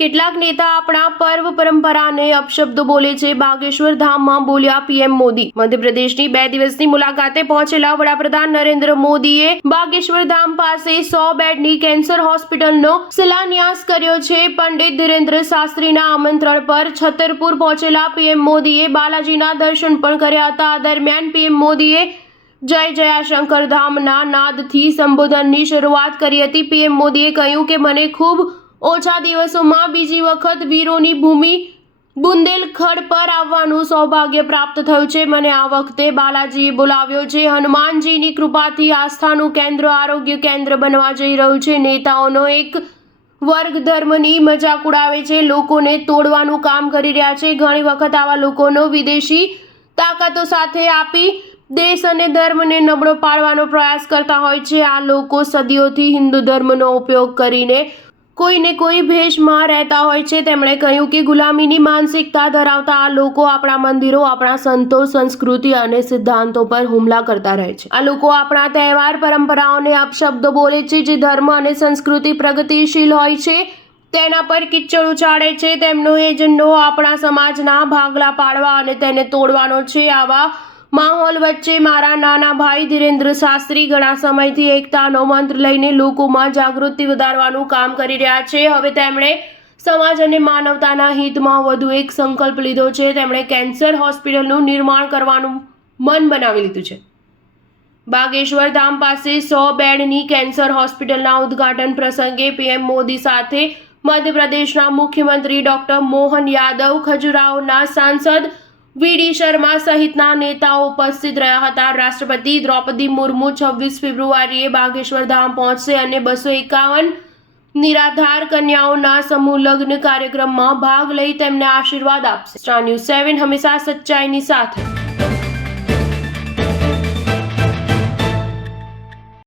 કેટલાક નેતા આપણા પર્વ પરંપરાને અપશબ્દો બોલે છે. બાગેશ્વર ધામમાં બોલ્યા પીએમ મોદી. મધ્યપ્રદેશની 2 દિવસની મુલાકાતે પહોંચેલા વડાપ્રધાન નરેન્દ્ર મોદીએ બાગેશ્વર ધામ પાસે 100 બેડની કેન્સર હોસ્પિટલનો શિલાન્યાસ કર્યો છે. પંડિત ધીરેન્દ્ર શાસ્ત્રીના આમંત્રણ પર છતરપુર પહોંચેલા પીએમ મોદીએ બાલાજીના દર્શન પણ કર્યા હતા. આ દરમિયાન પીએમ મોદીએ જય જયાશંકર ધામના નાદથી સંબોધનની શરૂઆત કરી હતી. પીએમ મોદીએ કહ્યું કે મને ખૂબ ઓછા દિવસોમાં બીજી વખત વીરોની ભૂમિ બુંદેલખંડ પર આવવાનું સૌભાગ્ય પ્રાપ્ત થયું છે. મને આ વખતે બાલાજીએ બોલાવ્યો છે. હનુમાનજીની કૃપાથી આસ્થાનું કેન્દ્ર આરોગ્ય કેન્દ્ર બનવા જઈ રહ્યું છે. નેતાઓનો એક વર્ગ ધર્મની મજાક ઉડાવે છે, લોકોને તોડવાનું કામ કરી રહ્યા છે. ઘણી વખત આવા લોકોનો વિદેશી તાકાતો સાથે આપી દેશ અને ધર્મને નબળો પાડવાનો પ્રયાસ કરતા હોય છે. આ લોકો સદીઓથી હિન્દુ ધર્મનો ઉપયોગ કરીને કોઈને કોઈ ભેષમાં રહેતા હોય છે. તેમણે કહ્યું કે ગુલામીની માનસિકતા ધરાવતા આ લોકો આપણા મંદિરો, આપણા સંતો, સંસ્કૃતિ અને સિદ્ધાંતો પર હુમલા કરતા રહે છે. આ લોકો આપણા તહેવાર પરંપરાઓને અપશબ્દો બોલે છે. જે ધર્મ અને સંસ્કૃતિ પ્રગતિશીલ હોય છે તેના પર કિચડ ઉછાળે છે. તેમનો એજન્ડો આપણા સમાજના ભાગલા પાડવા અને તેને તોડવાનો છે. આવા માહોલ વચ્ચે મારા નાના ભાઈ ધીરેન્દ્ર શાસ્ત્રી ઘણા સમયથી એકતાનો મંત્ર લઈને લોકોમાં જાગૃતિ વધારવાનું કામ કરી રહ્યા છે. હવે તેમણે સમાજ અને માનવતાના હિતમાં વધુ એક સંકલ્પ લીધો છે. તેમણે કેન્સર હોસ્પિટલનું નિર્માણ કરવાનું મન બનાવી લીધું છે. બાગેશ્વર ધામ પાસે 100 બેડની કેન્સર હોસ્પિટલના ઉદ્ઘાટન પ્રસંગે પીએમ મોદી સાથે મધ્યપ્રદેશના મુખ્યમંત્રી ડોક્ટર મોહન યાદવ, ખજુરાહોના સાંસદ વીડી શર્મા સહિતના નેતાઓ ઉપસ્થિત રહ્યા હતા. રાષ્ટ્રપતિ દ્રૌપદી મુર્મુ 26 ફેબ્રુઆરીએ બાગેશ્વર ધામ પહોંચશે અને 251 નિરાધાર કન્યાઓના સમૂહ લગ્ન કાર્યક્રમમાં ભાગ લઈ તેમને આશીર્વાદ આપશે. સ્ટાર ન્યૂઝ 7 હંમેશા સચ્ચાઈની સાથે.